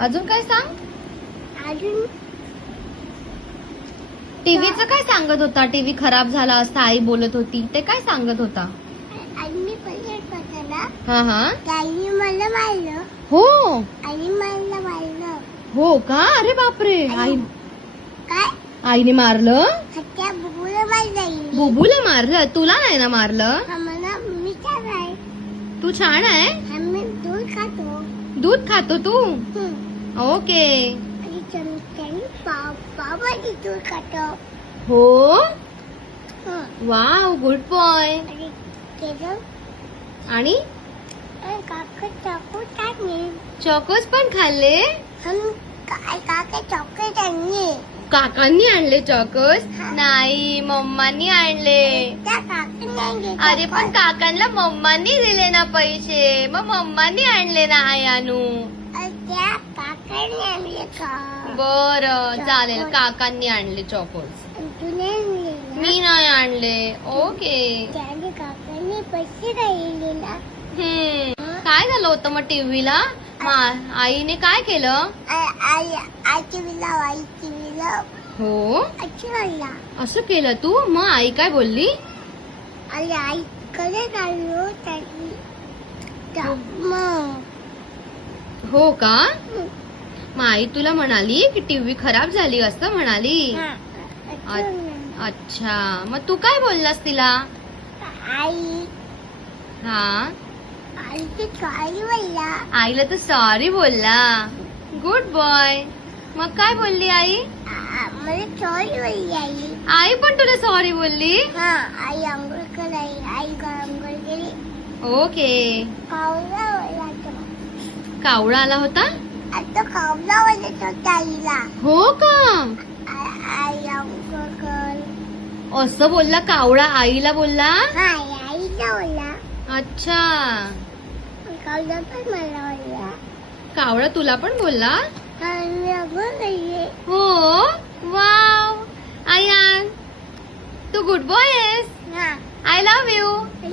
अजून काय सांग. अजून टीव्हीचं काय सांगत होता. टीव्ही खराब झाला असता आई बोलत होती. ते काय सांगत होता. आईने पलट होता ना, हा हा. आईने मला मारलं. हो आईने मला मारलं. हो का. अरे बापरे. आई काय आईने मारलं. हत्या बुबुला मारलं आईने. बुबूला मारलं. तुला नाही ना मारलं. आम्हाला मी छान आहे. तू छान आहे. आम्ही दूध खातो. दूध खातो तू. ओके. आणि चमच्याने पावभाजी दूध खातो. हो. हं. Wow good boy. आणि केलं आणि काका चाकू टाकणे. चॉकोस पण खाल्ले. हम काका चॉकलेट आणले. काकांनी आणले चॉकोस. हा. नाही मम्मानी आणले. त्या काकाने आणले. अरे पण काकांना मम्मानी दिले ना पैसे. मग मम्मानी आणले ना आई आणू. त्या काकाने आणले का. बर चालेल. काकांनी आणले चॉकोस. तुने आणले ना. मी नाही आणले. ओके. त्याने काकाने पैसे राहिले ना. काय झालं होतं मग टीव्हीला. आईने काय केलं. आईची विलाव आईची विलाव हो अच्छी वाला. असं केलं तू. मग आई काय बोलली. आणि आई कडे आलो त्याची मग हो का. मग आई तुला म्हणाली की टीव्ही खराब झाली असं म्हणाली. अच्छा. मग तू काय बोललास तिला. आई हा. आईची काय बोलला. आईला तर सॉरी बोलला. Good boy. मग काय बोलली आई. मला सॉरी बोलली आई. आई पण तुला सॉरी बोलली. हा आई आंघोळ कराई. आई आंघोळ केली. ओके. कावला बोलला तो. कावळा आला होता. आता कावला बोलत होता आईला. हो का. आई आंघोळ कर. असं बोलला कावळा आईला बोलला. हा आईला बोलला. अच्छा. कावला पण मला बोलला. कावळा तुला पण बोलला. मी आंघोळ केली. हो. वाव. आयान तू गुड बॉय आहेस. हा आय लव्ह यू. आई